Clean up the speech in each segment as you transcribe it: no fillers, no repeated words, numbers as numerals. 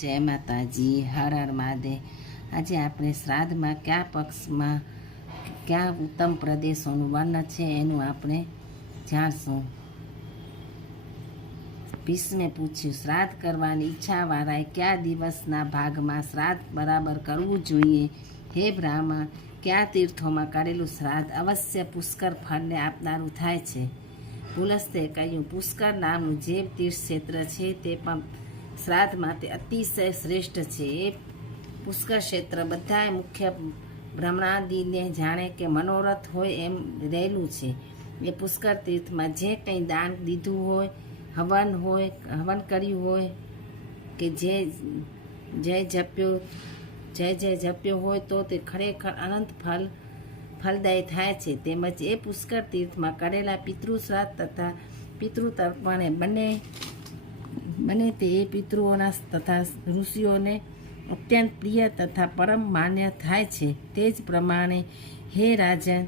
જય માતાજી, હર હર મહાદેવ। આજે આપણે શ્રાદ્ધમાં કયા પક્ષમાં કયા ઉત્તમ પ્રદેશોનું વર્ણન છે એનું આપણે જાણશું। ભીષ્મે પૂછ્યું, શ્રાદ્ધ કરવાની ઈચ્છાવાળાએ કયા દિવસના ભાગમાં શ્રાદ્ધ બરાબર કરવું જોઈએ? હે બ્રાહ્મણ, કયા તીર્થોમાં કરેલું શ્રાદ્ધ અવશ્ય પુષ્કર ફળને આપનારું થાય છે? પુલસ્ત્યે કહ્યું, પુષ્કર નામનું જે તીર્થ ક્ષેત્ર છે તે પણ શ્રાદ્ધ માટે અતિશય શ્રેષ્ઠ છે। એ પુષ્કર ક્ષેત્ર બધાય મુખ્ય બ્રહ્માદિને જાણે કે મનોરથ હોય એમ રહેલું છે। એ પુષ્કર તીર્થમાં જે કંઈ દાન દીધું હોય, હવન કર્યું હોય કે જે જય જપ્યો હોય તો તે ખરેખર અનંત ફલદાયી થાય છે। તેમજ એ પુષ્કર તીર્થમાં કરેલા પિતૃશ્રાદ્ધ તથા પિતૃતર્પણે બને તે એ પિતૃઓના તથા ઋષિઓને અત્યંત પ્રિય તથા પરમ માન્ય થાય છે। તે જ પ્રમાણે હે રાજન,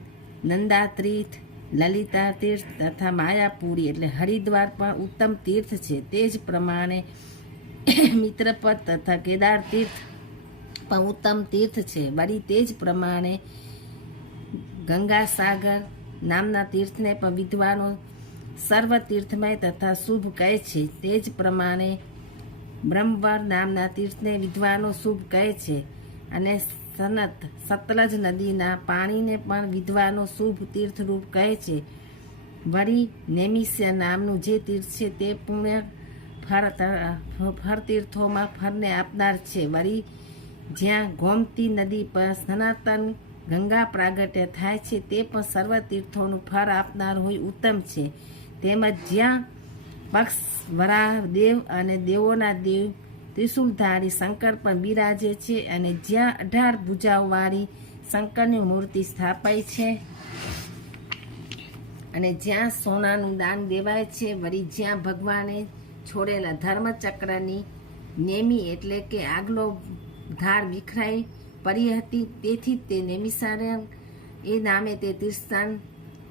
નંદા તીર્થ, લલિતા તીર્થ તથા માયાપુરી એટલે હરિદ્વાર પણ ઉત્તમ તીર્થ છે। તે જ પ્રમાણે મિત્રપદ તથા કેદાર તીર્થ પણ ઉત્તમ તીર્થ છે। વળી તે જ પ્રમાણે ગંગાસાગર નામના તીર્થને પણ વિદ્વાનો સર્વ તીર્થમય તથા શુભ કહે છે। તે જ પ્રમાણે બ્રહ્મવર નામના તીર્થને વિદ્વાનો શુભ કહે છે અને સતલજ નદીના પાણીને પણ વિદ્વાનો શુભ તીર્થરૂપ કહે છે। વળી નૈમિષ્ય નામનું જે તીર્થ છે તે પુણ્ય ફર તીર્થોમાં ફરને આપનાર છે। વળી જ્યાં ગોમતી નદી પર સનાતન ગંગા પ્રાગટ્ય થાય છે તે પણ સર્વ તીર્થોનું ફળ આપનાર હોય ઉત્તમ છે। તેમજ જ્યાં પક્ષ વરાહ દેવ અને દેવોના દેવ ત્રિશુલધારી શંકર પણ બિરાજે છે અને જ્યાં 18 ભુજાઓવાળી શંકરની મૂર્તિ સ્થાપાઈ છે અને જ્યાં સોનાનું દાન દેવાય છે। વળી જ્યાં ભગવાને છોડેલા ધર્મચક્રની નેમી એટલે કે આગલો ધાર વિખરાઈ પડી હતી, તેથી તે નૈમિષારણ્ય એ નામે તે તીર્થસ્થાન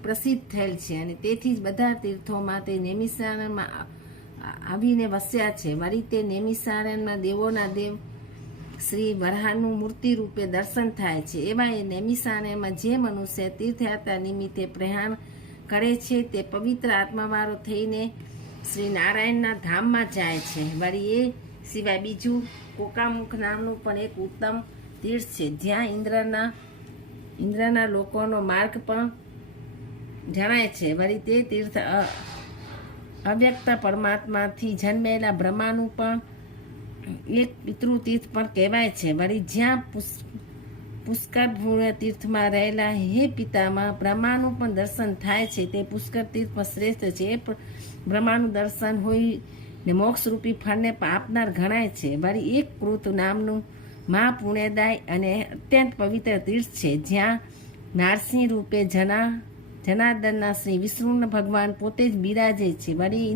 પ્રસિદ્ધ થયેલ છે અને તેથી જ બધા તીર્થોમાં તે નૈમિષારણ્યમાં આવીને વસ્યા છે। વળી તે નૈમિષારણ્યમાં દેવોના દેવ શ્રી વરાહનું મૂર્તિ રૂપે દર્શન થાય છે। એવા એ નૈમિષારણ્યમાં જે મનુષ્ય તીર્થયાત્રા નિમિત્તે પ્રયાણ કરે છે તે પવિત્ર આત્માવાળો થઈને શ્રી નારાયણના ધામમાં જાય છે। વળી એ સિવાય બીજું કોકામુખ નામનું પણ એક ઉત્તમ તીર્થ છે, જ્યાં ઇન્દ્રના લોકોનો માર્ગ પણ જણાય છે। વળી તે તીર્થ અવ્યક્ત પરમાત્માથી જન્મેલા બ્રહ્માનું પણ એક પિતૃતીર્થ પણ કહેવાય છે। વળી જ્યાં પુષ્કર તીર્થમાં રહેલા હે પિતામાં બ્રહ્માનું પણ દર્શન થાય છે, તે પુષ્કર તીર્થ પણ શ્રેષ્ઠ છે। એ બ્રહ્માનું દર્શન હોય ને મોક્ષરૂપી ફળને પણ આપનાર ગણાય છે। વળી એક કૃત નામનું મહાપુણ્યદાય અને અત્યંત પવિત્ર તીર્થ છે, જ્યાં નારસિંહ રૂપે જનાર્દનના શ્રી વિષ્ણુ ભગવાન પોતે જ બિરાજે છે। વળી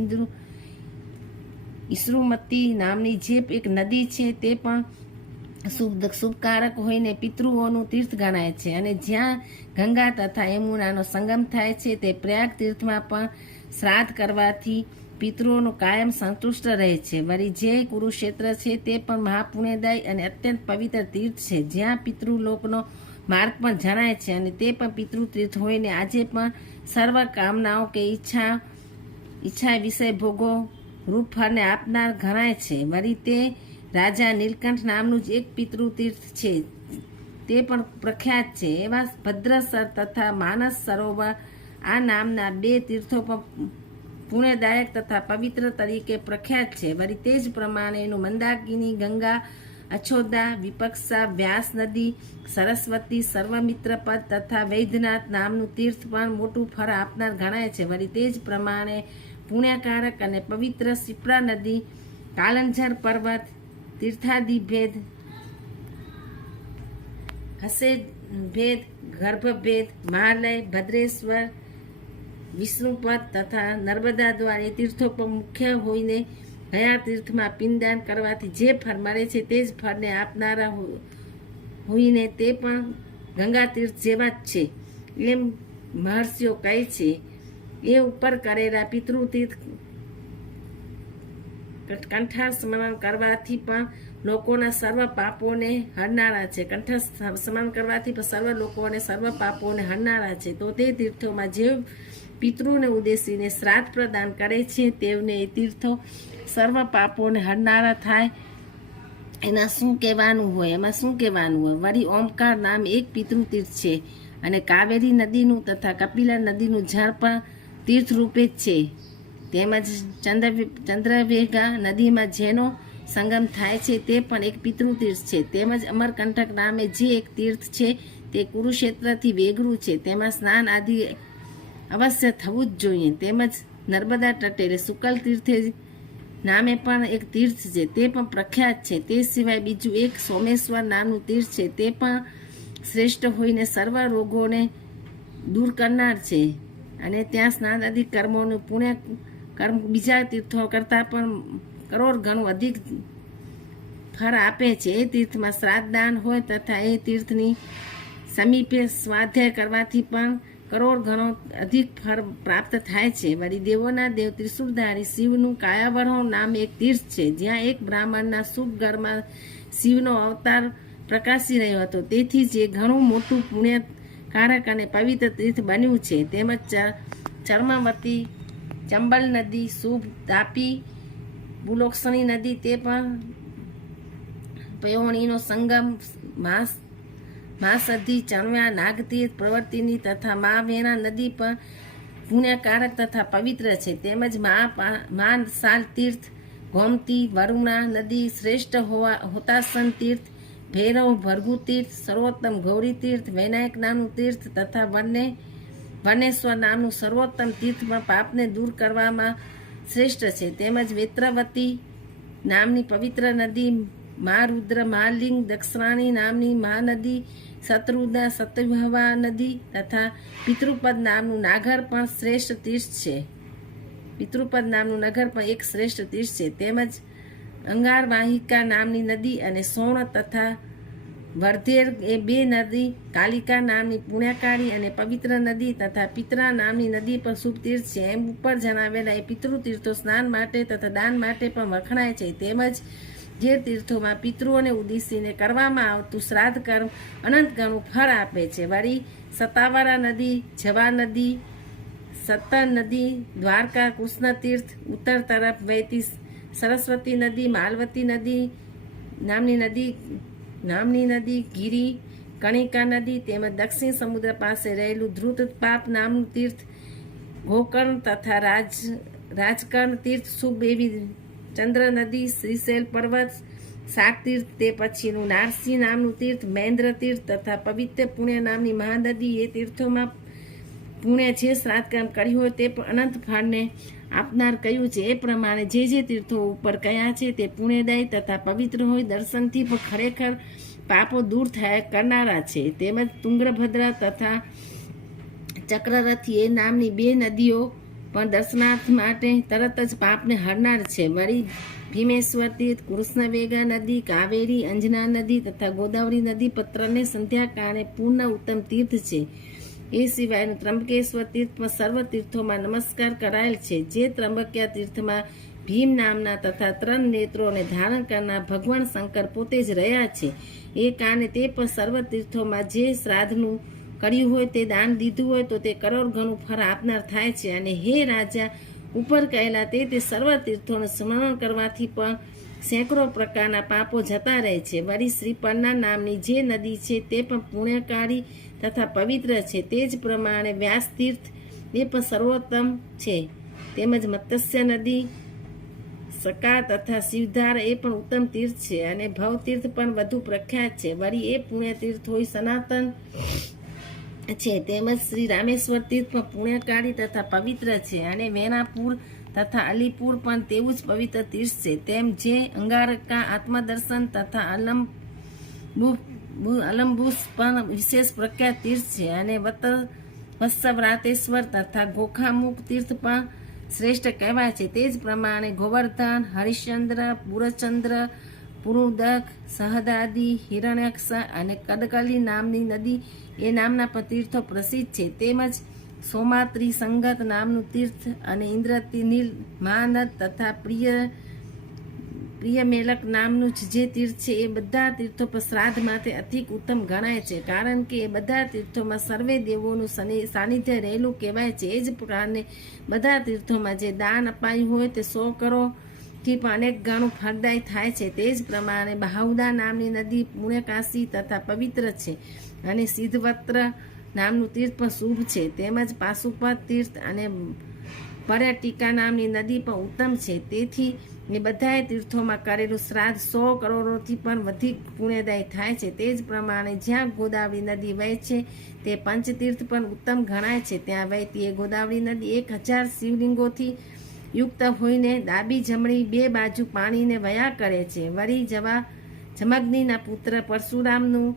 ઈસરુમતી નામની જે એક નદી છે તે પણ શુભકારક હોઈને પિતૃઓનું તીર્થ ગણાય છે અને જ્યાં ગંગા તથા યમુનાનો સંગમ થાય છે તે પ્રયાગ તીર્થમાં પણ શ્રાદ્ધ કરવાથી પિતૃઓનું કાયમ સંતુષ્ટ રહે છે। વળી જે કુરુક્ષેત્ર છે તે પણ મહાપુણ્યદાયી અને અત્યંત પવિત્ર તીર્થ છે, જ્યાં પિતૃલોકનો માર્ગ પણ જણાય છે અને તે પણ પિતૃતીર્થ હોઈને આજે પણ સર્વ કામનાઓ કે ઈચ્છા વિષય ભોગો રૂપ ફળને આપનાર ગણાય છે। વળી તે રાજા નીલકંઠ નામનું જ એક પિતૃતીર્થ છે, તે પણ પ્રખ્યાત છે। એવા ભદ્રસર તથા માનસ સરોવર આ નામના 2 તીર્થો પણ પુણ્યદાયક તથા પવિત્ર તરીકે પ્રખ્યાત છે। વળી તે જ પ્રમાણે એનું મંદાકિની, ગંગા, અછોદા, વિપક્ષા, વ્યાસ નદી, સરસ્વતી, સર્વમિત્રપદ તથા વૈદ્યનાથ નામનું તીર્થ પણ મોટું ફળ આપનાર ગણાય છે। વળી તે જ પ્રમાણે પુણ્યકારક અને પવિત્ર શિપ્રા નદી, કાલંજર પર્વત, તીર્થાદિભેદ, હસેભેદ, ગર્ભભેદ, મહાલય, ભદ્રેશ્વર, વિષ્ણુપદ તથા નર્મદા દ્વારા એ તીર્થો પણ મુખ્ય હોઈને કયા તીર્થમાં પિંડદાન કરવાથી જે ફળ મળે છે તે જ ફળને આપનારા હોઈને તે પણ ગંગા તીર્થ જેવા જ છે એમ મહર્ષિઓ કહે છે। એ ઉપર કરેલા પિતૃતીર્થ કંઠા સ્મરણ કરવાથી પણ લોકોના સર્વ પાપોને હરનારા છે. કંઠસ્થ સ્નાન કરવાથી સર્વ લોકોને સર્વ પાપોને હરનારા છે. તો તે તીર્થોમાં જે પિતૃને ઉદ્દેશીને શ્રાદ્ધ પ્રદાન કરે છે તેમને એ તીર્થો સર્વ પાપોને હરનારા થાય. એમાં શું કહેવાનું હોય? વળી ઓમકાર નામ એક પિતૃ તીર્થ છે અને કાવેરી નદીનું તથા કપિલા નદીનું જળ પણ તીર્થ રૂપે જ છે. તેમજ ચંદ્રવેગા નદીમાં જેનો સંગમ થાય છે તે પણ એક પિતૃ તીર્થ છે. તેમજ અમરકંટક નામે જે એક તીર્થ છે તે કુરુક્ષેત્રથી વેગળું છે. તેમાં સ્નાન આદિ અવશ્ય થવું જ જોઈએ. તેમજ નર્મદા તટે શુકલ તીર્થે નામે પણ એક તીર્થ છે, તે પણ પ્રખ્યાત છે. તે સિવાય બીજું એક સોમેશ્વર નામનું તીર્થ છે, તે પણ શ્રેષ્ઠ હોઈને સર્વ રોગોને દૂર કરનાર છે અને ત્યાં સ્નાન આદિ કર્મોનું પુણ્ય કર્મ બીજા તીર્થો કરતાં પણ કરોડ ગણું અધિક ફળ આપે છે. એ તીર્થમાં શ્રાદ્ધ દાન હોય તથા એ તીર્થની સમીપે સ્વાધ્યાય કરવાથી પણ કરોડ ગણો અધિક ફળ પ્રાપ્ત થાય છે. વળી દેવોના દેવ ત્રિશુળધારી શિવનું કાયાવરો નામ એક તીર્થ છે, જ્યાં એક બ્રાહ્મણના શુભ ઘરમાં શિવનો અવતાર પ્રકાશી રહ્યો હતો. તેથી જે ઘણું મોટું પુણ્યકારક અને પવિત્ર તીર્થ બન્યું છે. તેમજ ચર્મવતી, ચંબલ નદી, શુભ તાપી, બુલોક્ષણી નદી, તે પણ પયોણીનો સંગમ, માસધી, ચણવ્યા, નાગતીર્થ, પ્રવર્તિની તથા મા વેણા નદી પણ પુણ્યકારક તથા પવિત્ર છે. તેમજ માનસાલ તીર્થ, ગોમતી, વરુણા નદી, શ્રેષ્ઠ હોતાસન તીર્થ, ભૈરવ ભર્ગુ તીર્થ, સર્વોત્તમ ગૌરી તીર્થ, વૈનાયક નામનું તીર્થ તથા વનેશ્વર નામનું સર્વોત્તમ તીર્થ પણ પાપને દૂર કરવામાં શ્રેષ્ઠ છે. તેમજ વેત્રવતી નામની પવિત્ર નદી, મહારુદ્ર, મહાલિંગ, દક્ષરાણી નામની મહાનદી, શત્રુદા, સતવિહવા નદી તથા પિતૃપદ નામનું નાગર પણ શ્રેષ્ઠ તીર્થ છે. પિતૃપદ નામનું નગર પણ એક શ્રેષ્ઠ તીર્થ છે. તેમજ અંગારવાહિકા નામની નદી અને સોણ તથા વર્ધેર એ બે નદી, કાલિકા નામની પુણ્યકારી અને પવિત્ર નદી તથા પિતરા નામની નદી પણ શુભ તીર્થ છે. એમ ઉપર જણાવેલા એ પિતૃ તીર્થો સ્નાન માટે તથા દાન માટે પણ વખણાય છે. તેમજ જે તીર્થોમાં પિતૃઓને ઉદ્દેશીને કરવામાં આવતું શ્રાદ્ધ કર્મ અનંત ગણું ફળ આપે છે. વળી સતાવારા નદી, જવા નદી, સત્તર નદી, દ્વારકા કૃષ્ણ તીર્થ, ઉત્તર તરફ વહેતી સરસ્વતી નદી, માલવતી નદી નામની નદી, ગિરી કણિકા નદી, તેમજ દક્ષિણ સમુદ્ર પાસે રહેલું ધ્રુતપાપ નામનું તીર્થ, ગોકર્ણ તથા રાજકર્ણ તીર્થ, શુભ એવી ચંદ્ર નદી, શ્રીશૈલ પર્વત, શાક તીર્થ, તે પછીનું નારસિંહ નામનું તીર્થ, મહેન્દ્ર તીર્થ તથા પવિત્ર પુણ્ય નામની મહાનદી. એ તીર્થોમાં પુણ્ય જે શ્રાદ્ધ કર્મ કર્યું હોય તે પણ અનંત ફળને આપનાર કહ્યું છે. એ પ્રમાણે જે તીર્થો ઉપર કયા છે તે પુણ્યદાયી તથા પવિત્ર હોય, દર્શનથી પણ ખરેખર પાપો દૂર થયા કરનારા છે. તેમજ તુંગભદ્રા તથા ચક્રરથી એ નામની બે નદીઓ પણ દર્શનાર્થ માટે તરત જ પાપને હરનાર છે. વળી ભીમેશ્વર તીર્થ, કૃષ્ણવેગા નદી, કાવેરી, અંજના નદી તથા ગોદાવરી નદી પત્રને સંધ્યાકાળે પૂર્ણ ઉત્તમ તીર્થ છે. એ સિવાયનું ત્રંબકેશ્વર તીર્થ પણ સર્વ તીર્થોમાં નમસ્કાર કરાયેલ છે. જે ત્રંબક્યા તીર્થમાં ભીમ નામના તથા 3 નેત્રોને ધારણ કરનાર ભગવાન શંકર પોતે જ રહ્યા છે. એ કારણે તે પણ સર્વ તીર્થોમાં જે શ્રાદ્ધનું કર્યું હોય તે દાન દીધું હોય તો તે કરોડ ગણું ફળ આપનાર થાય છે. અને હે રાજા, ઉપર કહેલા તે સર્વ તીર્થોનું સ્મરણ કરવાથી પણ સેંકડો પ્રકારના પાપો જતા રહે છે. વળી શ્રીપર્ણા નામની જે નદી છે તે પણ પુણ્યકારી તથા પવિત્ર છે. તે જ પ્રમાણે વ્યાસ તીર્થ એ પણ સર્વોત્તમ છે. તેમજ મત્સ્ય નદી, સકા તથા શિવધાર એ પણ ઉત્તમ તીર્થ છે. અને ભવતીર્થ પણ વધુ પ્રખ્યાત છે. વળી એ પુણ્ય તીર્થ હોય સનાતન છે. તેમજ શ્રી રામેશ્વર તીર્થ પણ પુણ્યકારી તથા પવિત્ર છે. અને વેનાપુર તથા અલીપુર પણ તેવું જ પવિત્ર તીર્થ છે. તેમ જે અંગારકા, આત્મદર્શન તથા અલંબુસ પણ વિશેષ પ્રખ્યાત તીર્થ છે. અને વત્સવ્રાતેશ્વર તથા ગોખામુખ તીર્થ પણ શ્રેષ્ઠ કહેવાય છે. તે જ પ્રમાણે ગોવર્ધન, હરિશ્ચંદ્ર, પૂરચંદ્ર, પુરુદક, સહદાદી, હિરણ્યક્ષ અને કદકલી નામની નદી એ નામના પણ તીર્થો પ્રસિદ્ધ છે. તેમજ સોમાત્રી સંગત નામનું તીર્થ અને ઇન્દ્રતી નીલ મહાનદ તથા પ્રિય મેલક નામનું જે તીર્થ છે એ બધા તીર્થો પર શ્રાદ્ધ માટે અધિક ઉત્તમ ગણાય છે, કારણ કે એ બધા તીર્થોમાં સર્વે દેવોનું સાનિધ્ય રહેલું કહેવાય છે. એ જ પ્રકારે બધા તીર્થોમાં જે દાન અપાયું હોય તે 100 કરોડથી પણ અનેક ગણું ફળદાયી થાય છે. તે જ પ્રમાણે બહાઉદા નામની નદી પુણ્યકાશી તથા પવિત્ર છે, અને સિદ્ધવત્ર નામનું તીર્થ પણ શુભ છે. તેમજ પાશુપત તીર્થ અને પર્યટિકા નામની નદી પણ ઉત્તમ છે. તેથી એ બધાએ તીર્થોમાં કરેલું શ્રાદ્ધ 100 કરોડોથી પણ વધુ પુણ્યદાયી થાય છે. તે જ પ્રમાણે જ્યાં ગોદાવરી નદી વહે છે તે પંચતીર્થ પણ ઉત્તમ ગણાય છે. ત્યાં વહેતી એ ગોદાવરી નદી 1000 શિવલિંગોથી યુક્ત હોઈને ડાબી જમણી 2 બાજુ પાણીને વયા કરે છે. વળી જમગ્નિના પુત્ર પરશુરામનું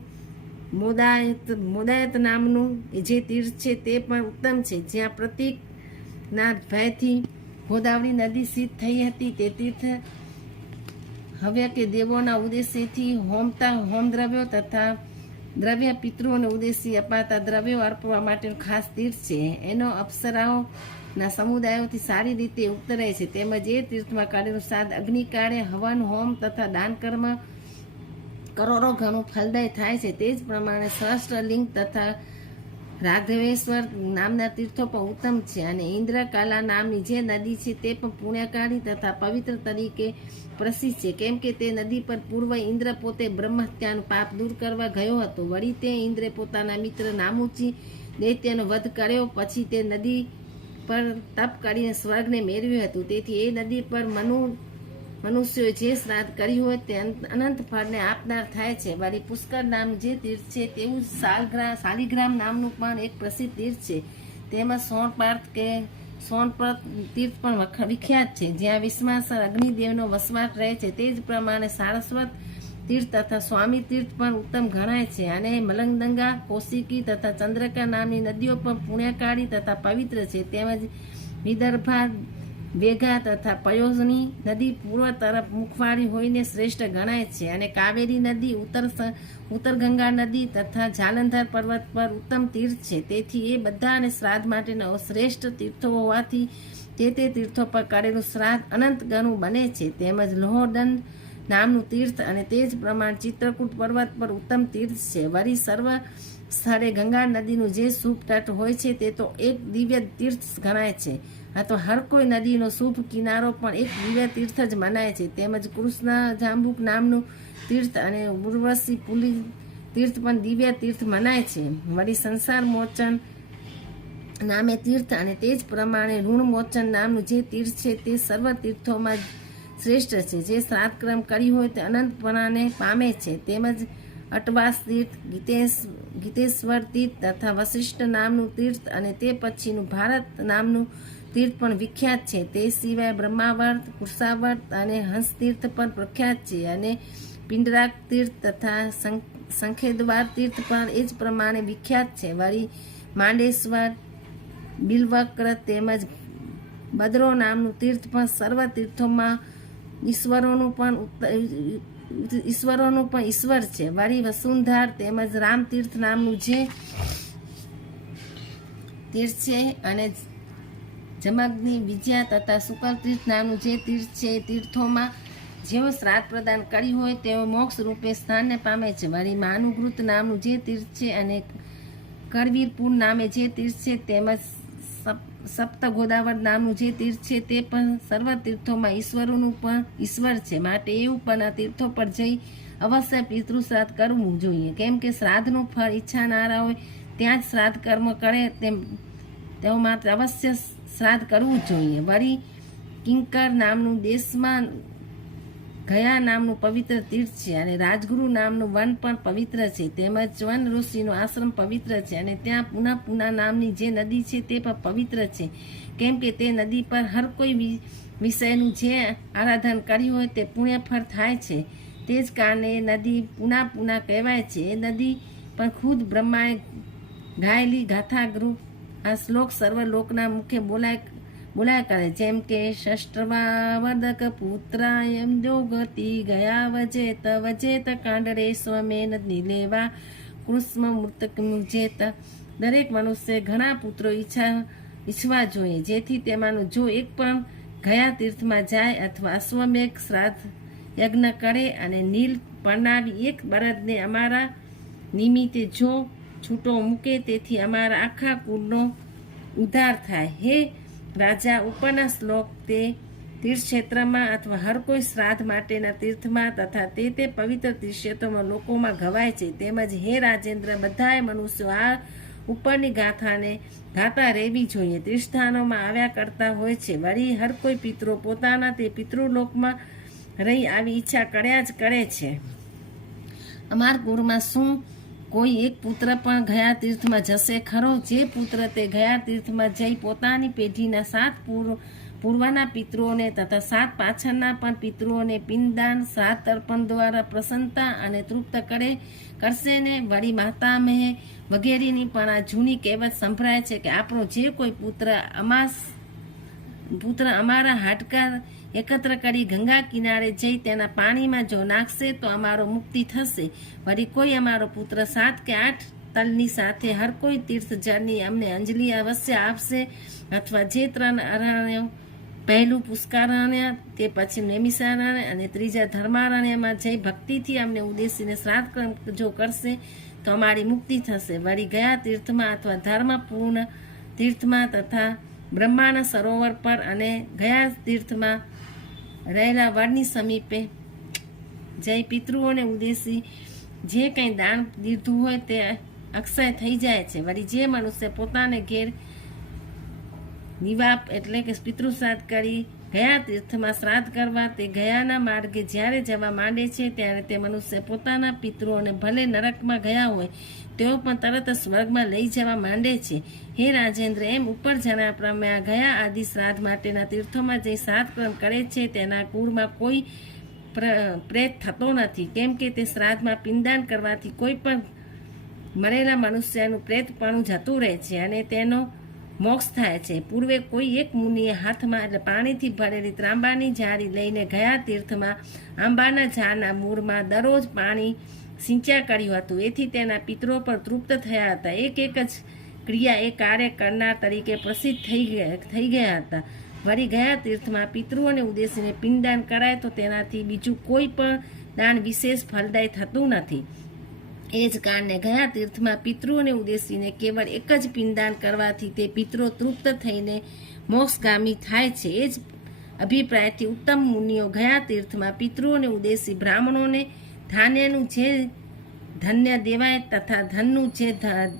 મોદાયત નામનું જે તીર્થ છે તે પણ ઉત્તમ છે, જ્યાં પ્રતીકના ભયથી ગોદાવરી નદી સિદ્ધ થઈ હતી. તે તીર્થ હવ્ય કે દેવોના ઉદ્દેશ્યથી હોમતા હોમ દ્રવ્યો તથા દ્રવ્ય પિતૃઓને ઉદ્દેશ્ય અપાતા દ્રવ્યો અર્પવા માટેનું ખાસ તીર્થ છે. એનો અપ્સરાઓના સમુદાયોથી સારી રીતે યુક્ત રહે છે. તેમજ એ તીર્થમાં કરેલું શ્રાદ્ધ અગ્નિકાર્ય, હવન, હોમ તથા દાન કર્મ કરોડો ઘણું ફલદાયી થાય છે. તે જ પ્રમાણે સહસ્ત્રલિંગ તથા રાઘવેશ્વર નામના તીર્થો પણ ઉત્તમ છે. અને ઇન્દ્રકાલા નામની જે નદી છે તે પણ પુણ્યકારી તથા પવિત્ર તરીકે પ્રસિદ્ધ છે, કેમ કે તે નદી પર પૂર્વ ઇન્દ્ર પોતે બ્રહ્મહત્યાનું પાપ દૂર કરવા ગયો હતો. વળી તે ઇન્દ્રે પોતાના મિત્ર નામુચી દૈત્યનો વધ કર્યો. પછી તે નદી પર તપ કરીને સ્વર્ગને મેળવ્યું હતું. તેથી એ નદી પર મનુષ્યોએ જે શ્રાદ્ધ કર્યું હોય તે અનંત ફળને આપનાર થાય છે. વળી પુષ્કર નામ જે તીર્થ છે તેવું શાલિગ્રામ નામનું પણ એક પ્રસિદ્ધ તીર્થ છે. તેમાં સોનપર્ત તીર્થ પણ વિખ્યાત છે, જ્યાં વિશ્વાસર અગ્નિદેવનો વસવાટ રહે છે. તે જ પ્રમાણે સારસ્વત તીર્થ તથા સ્વામી તીર્થ પણ ઉત્તમ ગણાય છે. અને મલંગદંગા, કૌશિકી તથા ચંદ્રકા નામની નદીઓ પણ પુણ્યકારી તથા પવિત્ર છે. તેમજ વિદર્ભા, વેઘા તથા પયોજની નદી પૂર્વ તરફ મુખવાળી હોઈને શ્રેષ્ઠ ગણાય છે. અને કાવેરી નદી, ઉત્તર ગંગા નદી તથા જાલંધર પર્વત પર ઉત્તમ તીર્થ છે. તેથી એ બધાને શ્રાદ્ધ માટેના શ્રેષ્ઠ તીર્થો હોવાથી તે તીર્થો પર કરેલું શ્રાદ્ધ અનંત ગણું બને છે. તેમજ લોહદંડ નામનું તીર્થ અને તે જ પ્રમાણે ચિત્રકૂટ પર્વત પર ઉત્તમ તીર્થ છે. વળી સર્વ સ્થળે ગંગા નદીનું જે શુભ તટ હોય છે તે તો એક દિવ્ય તીર્થ ગણાય છે. આ તો હર કોઈ નદીનો શુભ કિનારો પણ એક દિવ્ય તીર્થ જ મનાય છે. તેમજ કૃષ્ણ જાંબુક નામનું તીર્થ અને ઉર્વશી પુલી તીર્થ પણ દિવ્ય તીર્થ મનાય છે. વળી સંસાર મોચન નામે તીર્થ અને તે જ પ્રમાણે ઋણ મોચન નામનું જે તીર્થ છે તે સર્વ તીર્થોમાં શ્રેષ્ઠ છે. જે શ્રાદ્ધક્રમ કરી હોય તે અનંતપણાને પામે છે. તેમજ અટવાસ તીર્થ, ગીતેશ્વર તીર્થ તથા વશિષ્ઠ નામનું તીર્થ અને તે પછીનું ભારત નામનું તીર્થ પણ વિખ્યાત છે. તે સિવાય બ્રહ્માવર્ત, કુશાવર્ત અને હંસ તીર્થ પણ પ્રખ્યાત છે. અને પિંડરાક તીર્થ તથા શંખેદ્વાર તીર્થ પણ એ જ પ્રમાણે વિખ્યાત છે. વળી માંડેશ્વર, બિલવક્ર તેમજ બદરો નામનું તીર્થ પણ સર્વ તીર્થોમાં ઈશ્વરોનું પણ ઈશ્વર છે. વળી વસુંધાર તેમજ રામતીર્થ નામનું જે તીર્થ છે અને જમગ્નિ, વિજયા તથા શુકલ તીર્થ નામનું જે તીર્થ છે તીર્થોમાં જેઓ શ્રાદ્ધ પ્રદાન કરી હોય તેઓ મોક્ષ રૂપે સ્થાનને પામે છે. વળી માનુગૃત નામનું જે તીર્થ છે અને કરવીરપુર નામે જે તીર્થ છે તેમજ સપ્ત ગોદાવર નામનું જે તીર્થ છે તે પણ સર્વ તીર્થોમાં ઈશ્વરોનું પણ ઈશ્વર છે. માટે એવું પણ આ તીર્થો પર જઈ અવશ્ય પિતૃ શ્રાદ્ધ કરવું જોઈએ, કેમ કે શ્રાદ્ધનું ફળ ઈચ્છાનારા હોય ત્યાં જ શ્રાદ્ધ કર્મ કરે તેઓ માત્ર અવશ્ય શ્રાદ્ધ કરવું જોઈએ. વળી કિંકર નામનું દેશમાં ગયા નામનું પવિત્ર તીર્થ છે અને રાજગુરુ નામનું વન પણ પવિત્ર છે. તેમજ વન ઋષિનો આશ્રમ પવિત્ર છે. અને ત્યાં પુના નામની જે નદી છે તે પણ પવિત્ર છે, કેમ કે તે નદી પર હર કોઈ વિષયનું જે આરાધન કર્યું હોય તે પુણ્યફળ થાય છે. તે જ કારણે એ નદી પુના કહેવાય છે. એ નદી પણ ખુદ બ્રહ્માએ ગાયેલી ગાથાગ્રુપ આ શ્લોક સર્વ લોકના મુખે બોલાય કરે, જેમ કે ષષ્ઠવાવદક પુત્રાયમ જોગતી ગયા વજેત કાંડરે સ્વમેન નિલેવા કૃષ્મ મૃતક મુજેત. દરેક મનુષ્ય ઘણા પુત્રો ઈચ્છવા જોઈએ, જેથી તેમાંનું જો એક પણ ગયા તીર્થમાં જાય અથવા અશ્વમેઘ શ્રાદ્ધ યજ્ઞ કરે અને નીલ પરણાવી એક બળદને અમારા નિમિત્તે જો છૂટો મૂકે, તેથી અમારા આખા કુળનો ઉદ્ધાર થાય. હે રાજા, ઉપરના શ્લોક તે તીર્થક્ષેત્રમાં અથવા હર કોઈ શ્રાદ્ધ માટેના તીર્થમાં તથા તે પવિત્ર તીર્થક્ષેત્રોમાં લોકોમાં ગવાય છે. તેમજ હે રાજેન્દ્ર, બધાએ મનુષ્યો આ ઉપરની ગાતા રહેવી જોઈએ. તીર્થસ્થાનોમાં આવ્યા કરતા હોય છે. વળી હર કોઈ પિતરો પોતાના તે પિતૃલોકમાં રહી આવી ઈચ્છા કર્યા જ કરે છે. અમારા કુળમાં શું કોઈ એક પુત્ર પણ ગયા તીર્થમાં જશે ખરો? જે પુત્ર તે ગયા તીર્થમાં જઈ પોતાની પેઢીના 7 પૂર્વના પિતૃઓને તથા 7 પાછળના પણ પિતૃઓને પિંડદાન શ્રાદ્ધ તર્પણ દ્વારા પ્રસન્નતા અને તૃપ્ત કરશે ને? વળી માતામહે વગેરેની પણ આ જૂની કહેવત સંભળાય છે કે આપણો જે કોઈ પુત્ર અમારા હાડકા એકત્ર કરી ગંગા કિનારે જઈ તેના પાણીમાં જો નાખશે તો અમારો મુક્તિ થશે. વળી કોઈ અમારો પુત્ર 7 કે 8 તલની સાથે હર કોઈ તીર્થ જળની અમને અંજલિ અવશ્ય આપશે, અથવા જે 3 અરણ્યો, પહેલું પુષ્કરારણ્ય, તે પછી નૈમિષારણ્ય અને ત્રીજા ધર્મારણ્યમાં જઈ ભક્તિથી અમને ઉદ્દેશીને શ્રાદ્ધ જો કરશે તો અમારી મુક્તિ થશે. વળી ગયા તીર્થમાં અથવા ધર્મપૂર્ણ તીર્થમાં તથા બ્રહ્માના સરોવર પર અને ગયા તીર્થમાં રહેલા વડની સમીપે જઈ પિતૃઓને ઉદ્દેશી જે કંઈ દાન દીધું હોય તે અક્ષય થઈ જાય છે. વળી જે મનુષ્ય પોતાને ઘેર નિવાપ એટલે કે પિતૃશ્રાદ્ધ કરી ગયા તીર્થમાં શ્રાદ્ધ કરવા તે ગયાના માર્ગે જ્યારે જવા માંડે છે ત્યારે તે મનુષ્ય પોતાના પિતૃઓને ભલે નરકમાં ગયા હોય તેઓ પણ તરત સ્વર્ગમાં લઈ જવા માંડે છે. હે રાજેન્દ્ર, એમ ઉપર જણાવ્યા પ્રમાણે ગયા આદિ શ્રાદ્ધ માટેના તીર્થોમાં જે શ્રાદ્ધ કર્મ કરે છે તેના કુળમાં કોઈ પ્રેત થતો નથી, કેમ કે તે શ્રાદ્ધમાં પિંડદાન કરવાથી કોઈ પણ મરેલા મનુષ્યનું પ્રેતપણું જતું રહે છે અને તેનો મોક્ષ થાય છે. પૂર્વે કોઈ એક મુનિએ હાથમાં એટલે પાણીથી ભરેલી ત્રાંબાની જાળી લઈને ગયા તીર્થમાં આંબાના ઝાડના મૂળમાં દરરોજ પાણી સિંચ્યા કર્યું હતું. એથી તેના પિતરો પર તૃપ્ત થયા હતા. એક જ ક્રિયા એ કાર્ય કરનાર તરીકે પ્રસિદ્ધ થઈ ગયા હતા. વળી ગયા તીર્થમાં પિતૃઓને ઉદ્દેશીને પિંડદાન કરાય તો તેનાથી બીજું કોઈ પણ દાન વિશેષ ફલદાયી થતું નથી. એ જ કારણે ગયા તીર્થમાં પિતૃઓને ઉદ્દેશીને કેવળ એક જ પિંડદાન કરવાથી તે પિતરો તૃપ્ત થઈને મોક્ષગામી થાય છે. એ જ અભિપ્રાયથી ઉત્તમ મુનિઓ ગયા તીર્થમાં પિતૃઓને ઉદ્દેશી બ્રાહ્મણોને ધાન્યનું જે ધન્ય દેવાય તથા ધનનું જે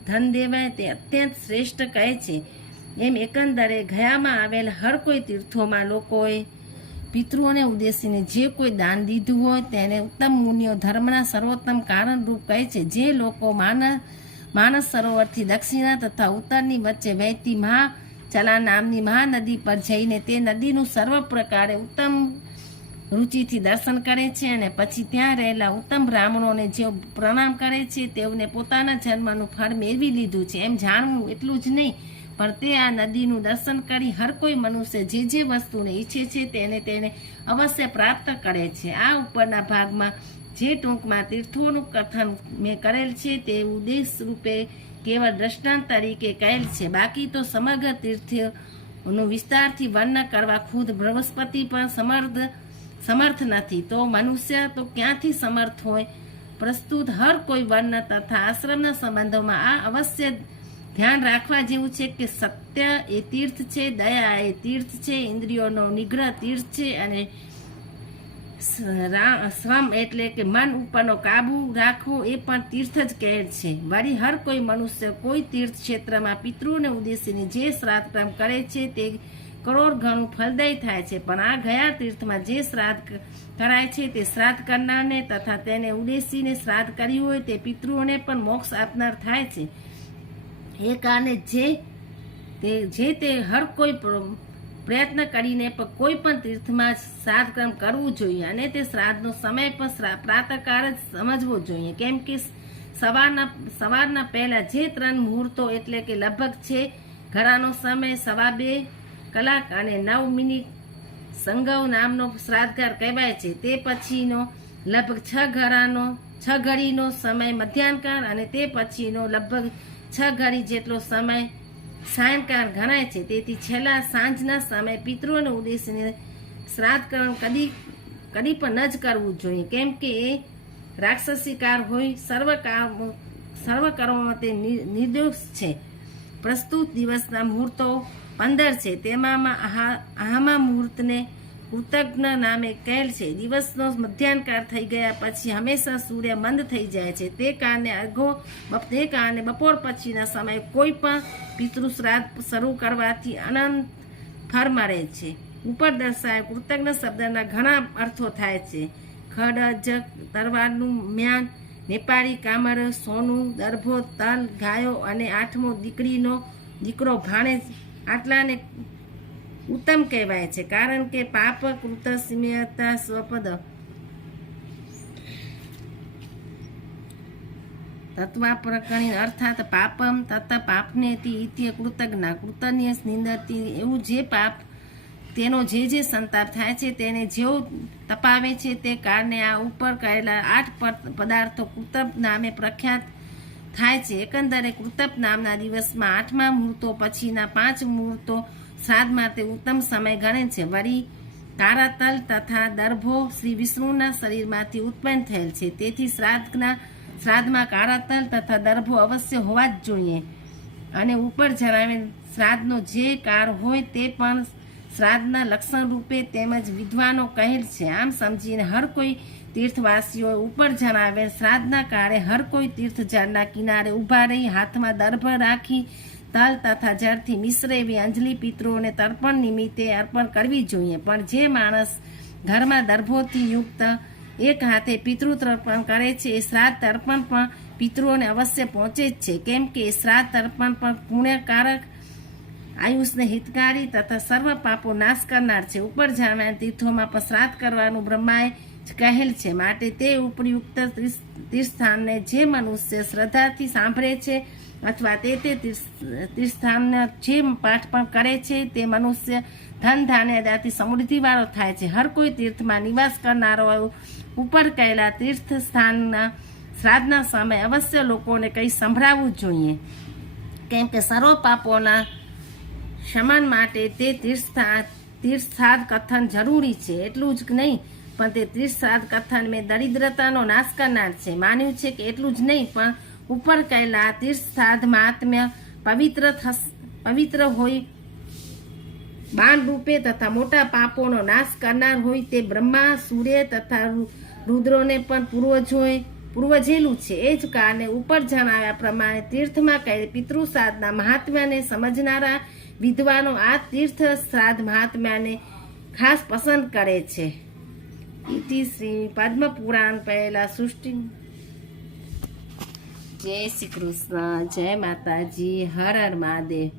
ધન દેવાય તે અત્યંત શ્રેષ્ઠ કહે છે. એમ એકંદરે ગયામાં આવેલ હર કોઈ તીર્થોમાં લોકોએ પિતૃઓને ઉદ્દેશીને જે કોઈ દાન દીધું હોય તેને ઉત્તમ મુનિઓ ધર્મના સર્વોત્તમ કારણરૂપ કહે છે. જે લોકો માનસ સરોવરથી દક્ષિણા તથા ઉત્તરની વચ્ચે વહેતી મહાચલા નામની મહાનદી પર જઈને તે નદીનું સર્વ પ્રકારે ઉત્તમ રુચિથી દર્શન કરે છે અને પછી ત્યાં રહેલા ઉત્તમ બ્રાહ્મણોને જેઓ પ્રણામ કરે છે તેઓને પોતાના જન્મનું ફળ મેળવી લીધું છે એમ જાણવું એટલું જ નહીં, પણ તે આ નદીનું દર્શન કરી હર કોઈ મનુષ્ય જે વસ્તુને ઈચ્છે છે તેને અવશ્ય પ્રાપ્ત કરે છે. આ ઉપરના ભાગમાં જે ટૂંકમાં તીર્થોનું કથન મેં કરેલ છે તે ઉદ્દેશ રૂપે કેવળ દ્રષ્ટાંત તરીકે કહેલ છે. બાકી તો સમગ્ર તીર્થોનું વિસ્તારથી વર્ણન કરવા ખુદ બૃહસ્પતિ પણ સમર્થ નથી, તો મનુષ્ય તો ક્યાંથી સમર્થ હોય? પ્રસ્તુત હર કોઈ વર્ણ તથા આશ્રમના સંબંધોમાં આ અવશ્ય ધ્યાન રાખવા જેવું છે કે સત્ય એ તીર્થ છે, દયા એ તીર્થ છે, ઇન્દ્રિયોનો નિગ્રહ તીર્થ છે અને સ્વમ એટલે કે મન ઉપરનો કાબુ રાખવો એ પણ તીર્થ જ કહેલ છે. વળી હર કોઈ મનુષ્ય કોઈ તીર્થ ક્ષેત્રમાં પિતૃને ઉદ્દેશીને જે શ્રાદ્ધ કર્મ કરે છે તે કરોડ ગણું ફલદાયી થાય છે. પણ આ ગયા તીર્થમાં જે શ્રાદ્ધ કરાય છે તે શ્રાદ્ધ કરનારને તથા તેને ઉદ્દેશીને શ્રાદ્ધ કર્યું હોય તે પિતૃઓને પણ મોક્ષ આપનાર થાય છે. એ કારણે તે હર કોઈ પ્રયત્ન કરીને પણ કોઈ પણ તીર્થમાં શ્રાદ્ધ કર્મ કરવું જોઈએ અને તે શ્રાદ્ધનો સમય પણ પ્રાતઃકાળ જ સમજવો જોઈએ, કેમ કે સવારના પહેલા જે 3 મુહૂર્તો એટલે કે લગભગ છે ઘડાનો સમય 2:15 કલાક અને 9 મિનિટ સંગવ નામનો શ્રાદ્ધગાર કહેવાય છે. તે પછીનો લગભગ 6 ઘડીનો સમય મધ્યાહનકાળ અને તે પછીનો લગભગ 6 ઘડી જેટલો સમય સાયંકાળ ગણાય છે. તેથી છેલ્લા સાંજના સમય પિતૃઓને ઉદ્દેશીને શ્રાદ્ધ કર્મ કદી પણ ન જ કરવું જોઈએ, કેમ કે એ રાક્ષસીકાર હોય, સર્વ કર્મોમાં તે નિર્દોષ છે. પ્રસ્તુત દિવસના મુહૂર્તો 15 છે, તેમાં આહામા મુહૂર્તને કૃતજ્ઞ નામે કહેલ છે. દિવસનો મધ્યાહનકાળ થઈ ગયા પછી હંમેશા સૂર્ય મંદ થઈ જાય છે, તે કારણે બપોર પછીના સમયે કોઈ પણ પિતૃશ્રાદ્ધ શરૂ કરવાથી અનંત ફળ મળે છે. ઉપર દર્શાવેલ કૃતજ્ઞ શબ્દના ઘણા અર્થો થાય છે. ખડજ, તરવારનું મ્યાન, નેપાળી કામર, સોનું, દર્ભો, તલ, ગાયો અને 8મો દીકરો ભાણેજ. આટલાને ઉત્તમ કહેવાય છે, કારણ કે પાપ કૃત સીમ્યતા સ્વપદ તત્વાપ્રકરણી અર્થાત પાપમ તત પાપનેતિ ઇત્ય કૃતજ્ઞ કૃતન્ય નિંદતી. એવું જે પાપ તેનો જે સંતાપ થાય છે તેને જેવું તપાવે છે, તે કારણે આ ઉપર કહેલા 8 પદાર્થો કૃતપ નામે પ્રખ્યાત થાય છે. એકંદરે કૃતપ નામના દિવસમાં 8મા મુહૂર્તો પછીના 5 મુહૂર્તો શ્રાદ્ધ માટે ઉત્તમ સમય ગણે છે. વળી કારાતલ તથા દર્ભો શ્રી વિષ્ણુના શરીરમાંથી ઉત્પન્ન થયેલ છે, તેથી શ્રાદ્ધમાં કારાતલ તથા દર્ભો અવશ્ય હોવા જ જોઈએ. અને ઉપર જણાવેલ શ્રાદ્ધનો જે કાળ હોય તે પણ શ્રાદ્ધના લક્ષણ રૂપે તેમજ વિદ્વાનો કહેલ છે. આમ સમજીને હર કોઈ તીર્થવાસીઓ ઉપર જણાવેલ શ્રાદ્ધના કાળે હર કોઈ તીર્થજળના કિનારે ઊભા રહી હાથમાં દર્ભ રાખી તલ તથા જળથી મિશ્ર એવી અંજલિ પિતૃઓને તર્પણ નિમિત્તે અર્પણ કરવી જોઈએ. પણ જે માણસ ઘરમાં દર્ભોથી યુક્ત એક હાથે પિતૃ તર્પણ કરે છે, એ શ્રાદ્ધ તર્પણ પણ પિતૃઓને અવશ્ય પહોંચે જ છે, કેમ કે શ્રાદ્ધ તર્પણ પણ પુણ્યકારક, આયુષને હિતકારી તથા સર્વ પાપો નાશ કરનાર છે. ઉપર જણાવેલ તીર્થોમાં પણ શ્રાદ્ધ કરવાનું બ્રહ્માએ જ કહેલ છે, માટે તે ઉપયુક્ત તીર્થસ્થાનને જે મનુષ્ય શ્રદ્ધાથી સાંભળે છે અથવા તે તીર્થસ્થાનના જે પાઠ પણ કરે છે, તે મનુષ્ય ધન ધાન્યથી સમૃદ્ધિવાળો થાય છે. હર કોઈ તીર્થમાં નિવાસ કરનારો ઉપર કહેલા તીર્થસ્થાનના શ્રાદ્ધના સમયે અવશ્ય લોકોને કંઈ સંભળાવવું જોઈએ, કેમ કે સર્વ પાપોના શમન માટે તે તીર્થશ્રાદ્ધ કથન જરૂરી છે. એટલું જ નહીં, પણ તે તીર્થશ્રાદ્ધ કથન મેં દરિદ્રતાનો નાશ કરનાર છે. માન્યું છે કે એટલું જ નહીં, પણ ઉપર કહેલા તીર્થશ્રાદ્ધ મહાત્મ્ય પવિત્ર હોય, બાણ રૂપે તથા મોટા પાપોનો નાશ કરનાર હોય, તે બ્રહ્મા, સૂર્ય તથા રુદ્રોને પણ પૂર્વજેલું છે. એ જ કારણે ઉપર જણાવ્યા પ્રમાણે તીર્થમાં કહેલ પિતૃશ્રાદ્ધના મહાત્મ્યને સમજનારા વિદ્વાનો આ તીર્થ શ્રાદ્ધ મહાત્મ્યને ખાસ પસંદ કરે છે. ઇતિ શ્રી પદ્મ પુરાણ પહેલા સૃષ્ટિ. જય શ્રી કૃષ્ણ, જય માતાજી, હર હર મહાદેવ.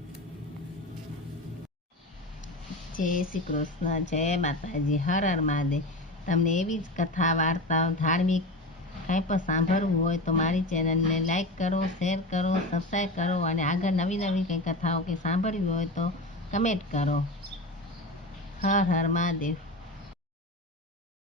જય શ્રી કૃષ્ણ, જય માતાજી, હર હર મહાદેવ. તમને એવી જ કથા, વાર્તાઓ, ધાર્મિક કંઈ પણ સાંભળવું હોય તો મારી ચેનલને લાઈક કરો, શેર કરો, સબસ્ક્રાઈબ કરો અને આગળ નવી કંઈ કથાઓ કે સાંભળવી હોય તો કમેન્ટ કરો. હર હર મહાદેવ.